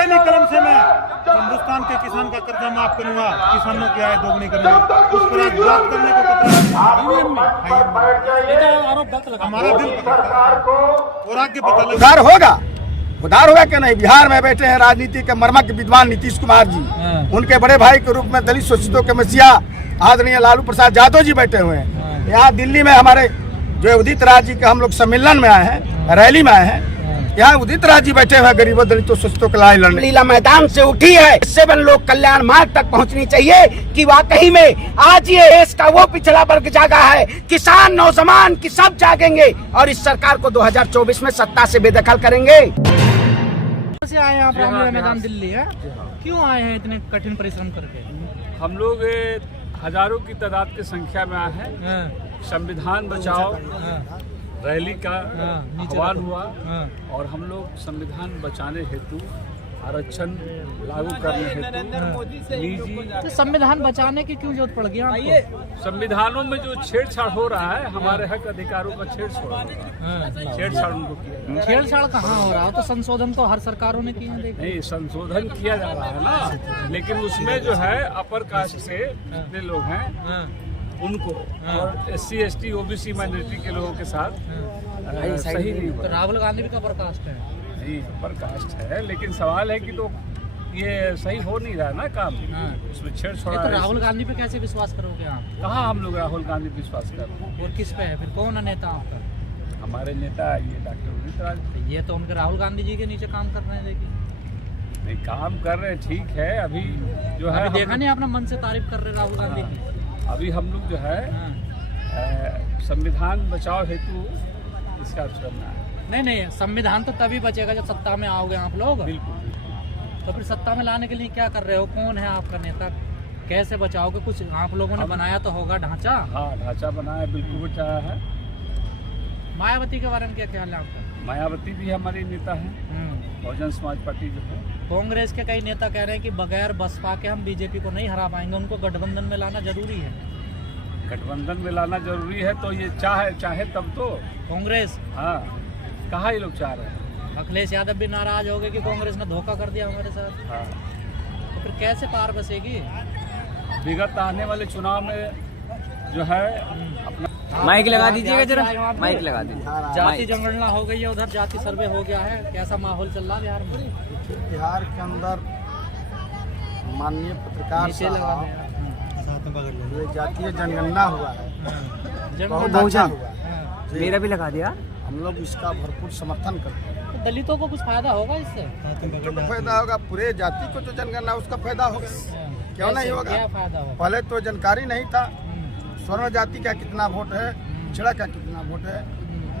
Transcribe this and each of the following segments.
पहली कलम से मैं हिंदुस्तान के किसान का कर्जा माफ करूंगा, किसानों की आय दोगुनी करूंगा। उस पर आज बात करने को हमारा दिल और आगे पता लगा उधार होगा क्या नहीं। बिहार में बैठे हैं राजनीति के मर्मज्ञ विद्वान नीतीश कुमार जी, उनके बड़े भाई के रूप में दलित शोषितों के मसीहा आदरणीय लालू प्रसाद यादव जी बैठे हुए हैं। यहाँ दिल्ली में हमारे जो उदित राज जी के हम लोग सम्मेलन में आए हैं, रैली में आए हैं। यहाँ उदित राज जी बैठे हुए गरीबों दलितों शोषितों के लड़ाई लड़ने। लीला मैदान से उठी है, इससे लोक कल्याण मार्ग तक पहुंचनी चाहिए कि वाकई में आज ये देश का वो पिछड़ा वर्ग जागा है, किसान नौजवान की सब जागेंगे और इस सरकार को 2024 में सत्ता से बेदखल करेंगे। से आए हैं आप रामलीला मैदान दिल्ली है, क्यों आए हैं इतने कठिन परिश्रम करके? हम लोग हजारों की तादाद की संख्या में आए हैं। संविधान बचाओ रैली का आह्वान हुआ और हम लोग संविधान बचाने हेतु, आरक्षण लागू करने हेतु निजी। तो संविधान बचाने की क्यों जरूरत पड़ गई आपको? संविधानों में जो छेड़छाड़ हो रहा है, हमारे हक अधिकारों का छेड़छाड़ उनको किया। छेड़छाड़ कहाँ हो रहा है? तो संशोधन तो हर सरकारों ने किए हैं। नहीं, संशोधन किया जा रहा है ना, लेकिन उसमें जो है अपर कास्ट से जितने लोग हैं उनको और SC ST OBC माइनॉरिटी के लोगों के साथ सही नहीं हुआ। तो राहुल गांधी भी का बर्खास्त है? नहीं, बर्खास्त है, लेकिन सवाल है कि तो ये सही हो नहीं रहा ना काम, उसमें छेड़छाड़। तो राहुल गांधी पे कैसे विश्वास करोगे आप? कहाँ हम लोग राहुल गांधी पे विश्वास कर रहे हैं? और किस पे है फिर? कौन है नेता आपका? हमारे नेता ये डॉक्टर उदित राज। ये तो उनके राहुल गांधी जी के नीचे काम कर रहे हैं। देखिए, नहीं, काम कर रहे हैं, ठीक है। अभी जो है देखा नहीं अपना मन से तारीफ कर रहे राहुल गांधी की। अभी हम लोग जो है संविधान बचाओ हेतु इसका करना है। नहीं, संविधान तो तभी बचेगा जब सत्ता में आओगे आप लोग। बिल्कुल। तो फिर सत्ता में लाने के लिए क्या कर रहे हो? कौन है आपका नेता? कैसे बचाओगे? कुछ आप लोगों ने बनाया तो होगा ढांचा। हाँ, ढांचा बनाया, बिल्कुल बचाया है। मायावती के बारे में क्या ख्याल है आपका? मायावती भी हमारी नेता है, बहुजन समाज पार्टी जो है। कांग्रेस के कई नेता कह रहे हैं कि बगैर बसपा के हम बीजेपी को नहीं हरा पाएंगे, उनको गठबंधन में लाना जरूरी है। गठबंधन में लाना जरूरी है तो ये चाहे तब तो कांग्रेस। हाँ, कहाँ ये लोग चाह रहे हैं? अखिलेश यादव भी नाराज हो गए कि कांग्रेस ने धोखा कर दिया हमारे साथ। हाँ, तो फिर कैसे पार बसेगी? विगत आने वाले चुनाव में जो है अपना माइक लगा दीजिएगा जरा, माइक लगा दीजिए। जाति जनगणना हो गई है, उधर जाति सर्वे हो गया है, कैसा माहौल चल रहा है बिहार में? बिहार के अंदर माननीय पत्रकार साहब, ये जातीय जनगणना हुआ है, बहुत अच्छा हुआ है। मेरा भी लगा दिया। हम लोग इसका भरपूर समर्थन करते हैं। तो दलितों को कुछ फायदा होगा इससे? जो फायदा होगा, पूरे जाति को जो जनगणना उसका फायदा होगा, क्यों नहीं होगा? क्या फायदा होगा? पहले तो जानकारी नहीं था, स्वर्ण जाति का कितना वोट है, पिछड़ा का कितना वोट है,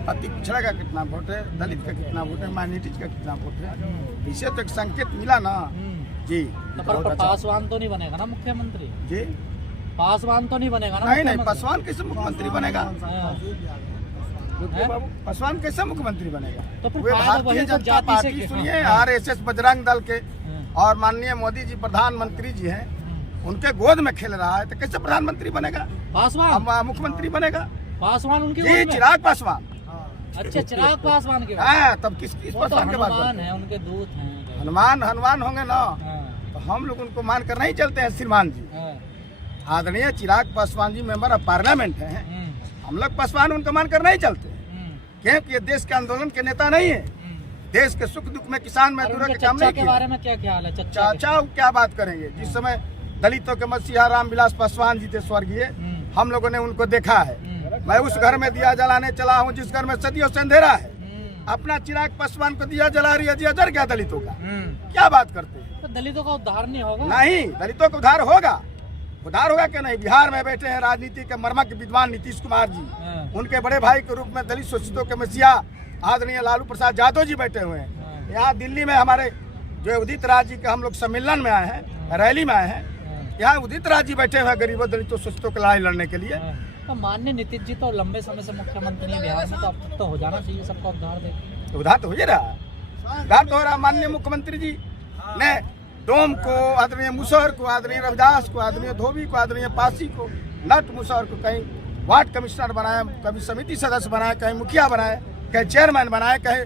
अति पिछड़ा का कितना वोट है, दलित का कितना वोट है, माइनॉरिटी का कितना वोट है, इसे तो एक संकेत मिला ना जी। तो पर पासवान तो नहीं बनेगा ना मुख्यमंत्री जी? पासवान तो नहीं बनेगा ना? नहीं, पासवान कैसे मुख्यमंत्री बनेगा? पासवान कैसे मुख्यमंत्री बनेगा? तो फिर वे भारतीय जनता पार्टी सुनिए, RSS बजरंग दल के और माननीय मोदी जी प्रधानमंत्री जी हैं, उनके गोद में खेल रहा है, तो कैसे प्रधानमंत्री बनेगा? पासवान मुख्यमंत्री बनेगा? पासवान उनकी जी, चिराग पासवान। अच्छा, चिराग पासवान के हाँ, तब किस पासवान के बात हनुमान है, उनके दूत हैं। हनुमान होंगे ना, तो हम लोग उनको मान कर नहीं चलते हैं। श्रीमान जी आदरणीय Chirag Paswan ji member of parliament हैं, हम लोग पासवान उनको मानकर नहीं चलते, क्योंकि ये देश के आंदोलन के नेता नहीं है। देश के सुख दुख में किसान मजदूरों के काम नहीं के बारे में क्या ख्याल है? चाचा क्या बात करेंगे? जिस समय दलितों के मसीहा रामविलास पासवान जी थे स्वर्गीय, हम लोगों ने उनको देखा है। मैं उस घर में दिया जलाने चला हूँ जिस घर में सदियों से अंधेरा है। अपना चिराग पासवान को दिया जला रही है जी, अजर क्या दलितों का? क्या बात करते हैं? तो दलितों का उद्धार नहीं होगा? नहीं, दलितों का उद्धार होगा। उधार होगा क्या नहीं। बिहार में बैठे हैं राजनीति के मर्मज्ञ विद्वान नीतीश कुमार जी, उनके बड़े भाई के रूप में दलित शोषितों के मसीहा आदरणीय लालू प्रसाद यादव जी बैठे हुए हैं। यहाँ दिल्ली में हमारे जो उदित राज जी के हम लोग सम्मेलन में आए हैं, रैली में आए हैं। यहाँ उदित राज जी बैठे हुए गरीबों दलितों शोषितों की लड़ाई लड़ने के लिए। तो माननीय नीतीश जी तो लंबे समय से मुख्यमंत्री है बिहार में, तो अब तक तो हो जाना चाहिए सबका उद्धार। देखिए, उधार तो हो ही रहा है, उधार तो हो रहा। माननीय मुख्यमंत्री जी ने डोम को, आदरणीय मुसहर को, आदरणीय रविदास को, आदरणीय धोबी को, आदरणीय पासी को, नट मुसहर को कहीं वार्ड कमिश्नर बनाया, कभी समिति सदस्य बनाए, कहीं मुखिया बनाए, कहीं चेयरमैन बनाए, कहीं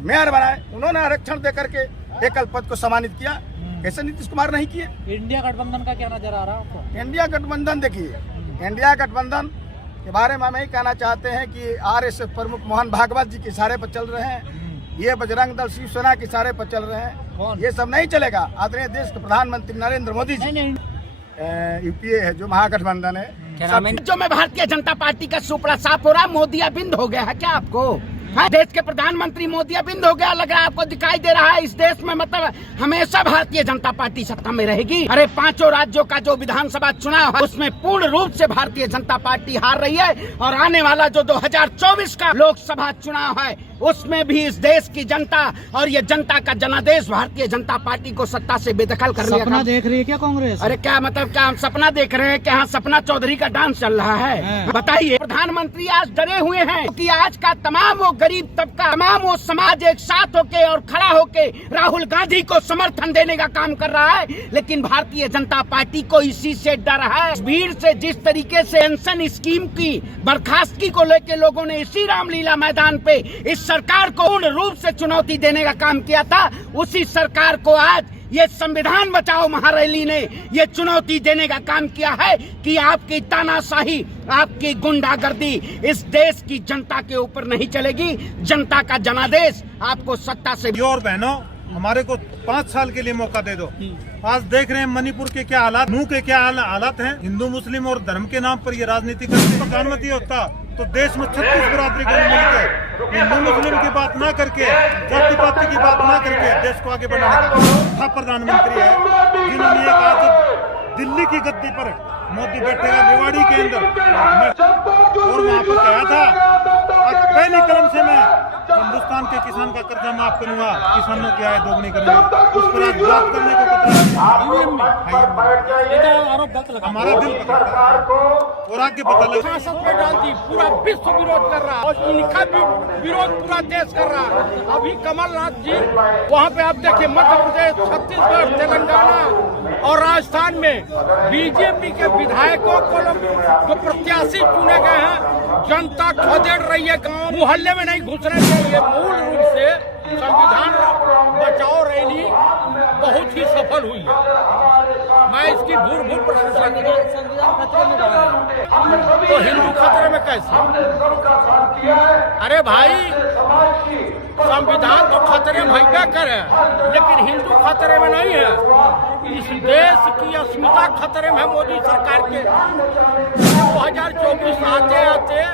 मेयर बनाए। उन्होंने आरक्षण दे करके एकल पद को सम्मानित किया। कैसे नीतीश कुमार नहीं किए? इंडिया गठबंधन का क्या नजर आ रहा है आपको? इंडिया गठबंधन देखिए, इंडिया गठबंधन के बारे में हम यही कहना चाहते हैं कि आरएसएस प्रमुख मोहन भागवत जी के इशारे पर चल रहे हैं, ये बजरंग दल शिवसेना के इशारे पर चल रहे हैं, ये सब नहीं चलेगा। आदरणीय देश के प्रधानमंत्री नरेंद्र मोदी जी, यूपीए है जो महागठबंधन है, जो में भारतीय जनता पार्टी का सुपड़ा साफ हो रहा है, मोदियाबिंद हो गया है क्या आपको? हाँ, देश के प्रधानमंत्री मोदियाबिंद हो गया लग रहा है आपको, दिखाई दे रहा है इस देश में मतलब हमेशा भारतीय जनता पार्टी सत्ता में रहेगी। अरे 5 राज्यों का जो विधानसभा चुनाव है उसमें पूर्ण रूप से भारतीय जनता पार्टी हार रही है, और आने वाला जो 2024 का लोकसभा चुनाव है उसमें भी इस देश की जनता और ये जनता का जनादेश भारतीय जनता पार्टी को सत्ता से बेदखल करने सपना देख रही है क्या कांग्रेस? अरे क्या मतलब, क्या हम सपना देख रहे हैं? क्या सपना चौधरी का डांस चल रहा है? बताइए, प्रधानमंत्री आज डरे हुए हैं कि आज का तमाम वो गरीब तबका, तमाम वो समाज एक साथ होके और खड़ा होके राहुल गांधी को समर्थन देने का काम कर रहा है, लेकिन भारतीय जनता पार्टी को इसी से डर है। भीड़ से जिस तरीके से पेंशन स्कीम की बर्खास्तगी को लेकर लोगों ने इसी रामलीला मैदान पे इस सरकार को पूर्ण रूप से चुनौती देने का काम किया था, उसी सरकार को आज ये संविधान बचाओ महारैली ने ये चुनौती देने का काम किया है कि आपकी तानाशाही, आपकी गुंडागर्दी इस देश की जनता के ऊपर नहीं चलेगी। जनता का जनादेश आपको सत्ता से। और बहनों, हमारे को 5 साल के लिए मौका दे दो। आज देख रहे हैं मणिपुर के क्या हालात, नूह के क्या हालात हैं। हिंदू मुस्लिम और धर्म के नाम पर ये राजनीति करते। प्रधानमंत्री होता तो देश में 36 बिरादरी को मिलकर हिंदू मुस्लिम की बात ना करके, जाति पाति की बात ना करके देश को आगे बढ़ाने का प्रधानमंत्री है, जिन्होंने एक आज दिल्ली की गद्दी पर मोदी बैठेगा रेवाड़ी के अंदर, और वहाँ पर कहा था पहले कदम से मैं हिंदुस्तान के किसान का कर्जा माफ करूंगा, किसानों की आय दोगुनी करूंगा। उस पर आज बात करने को हमारा दिल पकड़ता और आगे पता लगा संसद में डाल दी, पूरा विश्व विरोध कर रहा और इनका भी विरोध पूरा देश कर रहा। अभी कमलनाथ जी वहाँ पे आप देखिए, मध्य प्रदेश, छत्तीसगढ़, तेलंगाना और राजस्थान में बीजेपी के विधायकों को जो प्रत्याशी चुने गए हैं, जनता खदेड़ रही है। गाँव मोहल्ले में नहीं घुस रहे थे। ये मूल रूप से संविधान बचाओ रैली बहुत ही सफल हुई है। मैं इसकी भूर प्रशंसा करूँ। संविधान खतरे में डाला है तो हिंदू खतरे में कैसे? अरे भाई, संविधान तो खतरे में भैया करे, लेकिन हिंदू खतरे में नहीं है। इस देश की अस्मिता खतरे में है। मोदी सरकार के 2024 आते आते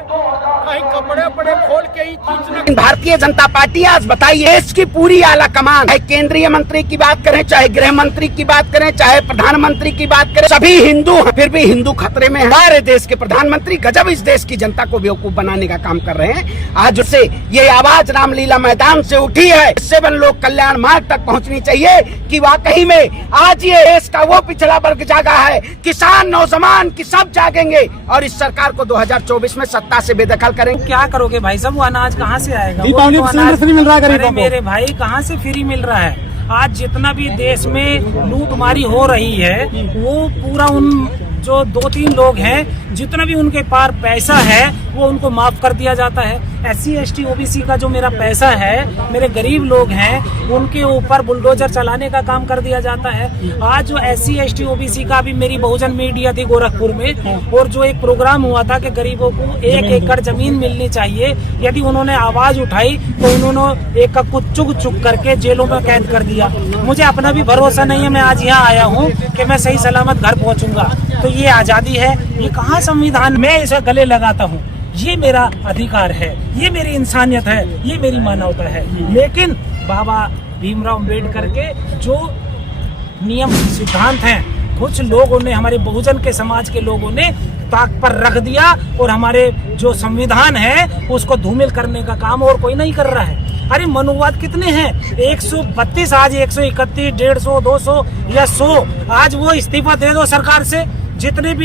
कहीं कपड़े बड़े खोल के ही चीज। भारतीय जनता पार्टी आज बताइए, इसकी पूरी आला कमान है, केंद्रीय मंत्री की बात करें, चाहे गृह मंत्री की बात करें, चाहे प्रधानमंत्री की बात करें, सभी हिंदू हैं, फिर भी हिंदू खतरे में है। हमारे देश के प्रधानमंत्री गजब इस देश की जनता को बेवकूफ बनाने का काम कर रहे हैं। आज से ये आवाज रामलीला मैदान से उठी है, इससे बन लोक कल्याण मार्ग तक पहुंचनी चाहिए कि वाकई में आज ये देश का वो पिछड़ा वर्ग जागा है, किसान, नौजवान की सब जागेंगे और इस सरकार को 2024 में सत्ता से बेदखल करेंगे। क्या करोगे भाई साहब, वो अनाज कहाँ से आएगा? दीपावली वो तो सिलेंडर फ्री मिल रहा है गरीबों को। मेरे भाई, कहाँ से फ्री मिल रहा है? आज जितना भी देश में लूटमारी हो रही है, वो पूरा उन जो 2-3 लोग हैं, जितना भी उनके पास पैसा है वो उनको माफ कर दिया जाता है। SC ST OBC का जो मेरा पैसा है, मेरे गरीब लोग हैं, उनके ऊपर बुलडोजर चलाने का काम कर दिया जाता है। आज जो SC ST OBC का भी मेरी बहुजन मीडिया थी गोरखपुर में, और जो एक प्रोग्राम हुआ था कि गरीबों को 1 एकड़ जमीन मिलनी चाहिए, यदि उन्होंने आवाज उठाई तो उन्होंने एक को चुग करके जेलों में कैद कर दिया। मुझे अपना भी भरोसा नहीं है, मैं आज यहाँ आया हूँ कि मैं सही सलामत घर पहुँचूंगा। तो ये आजादी है, ये कहाँ संविधान में इसे गले लगाता हूँ? ये मेरा अधिकार है, ये मेरी इंसानियत है, ये मेरी मानवता है। लेकिन बाबा भीमराव अम्बेडकर के जो नियम सिद्धांत हैं, कुछ लोगों ने, हमारे बहुजन के समाज के लोगों ने ताक पर रख दिया, और हमारे जो संविधान है उसको धूमिल करने का काम और कोई नहीं कर रहा है। अरे मनुवाद कितने हैं? 132, आज 131, 150, 200 या 100। आज वो इस्तीफा दे दो सरकार से, जितने भी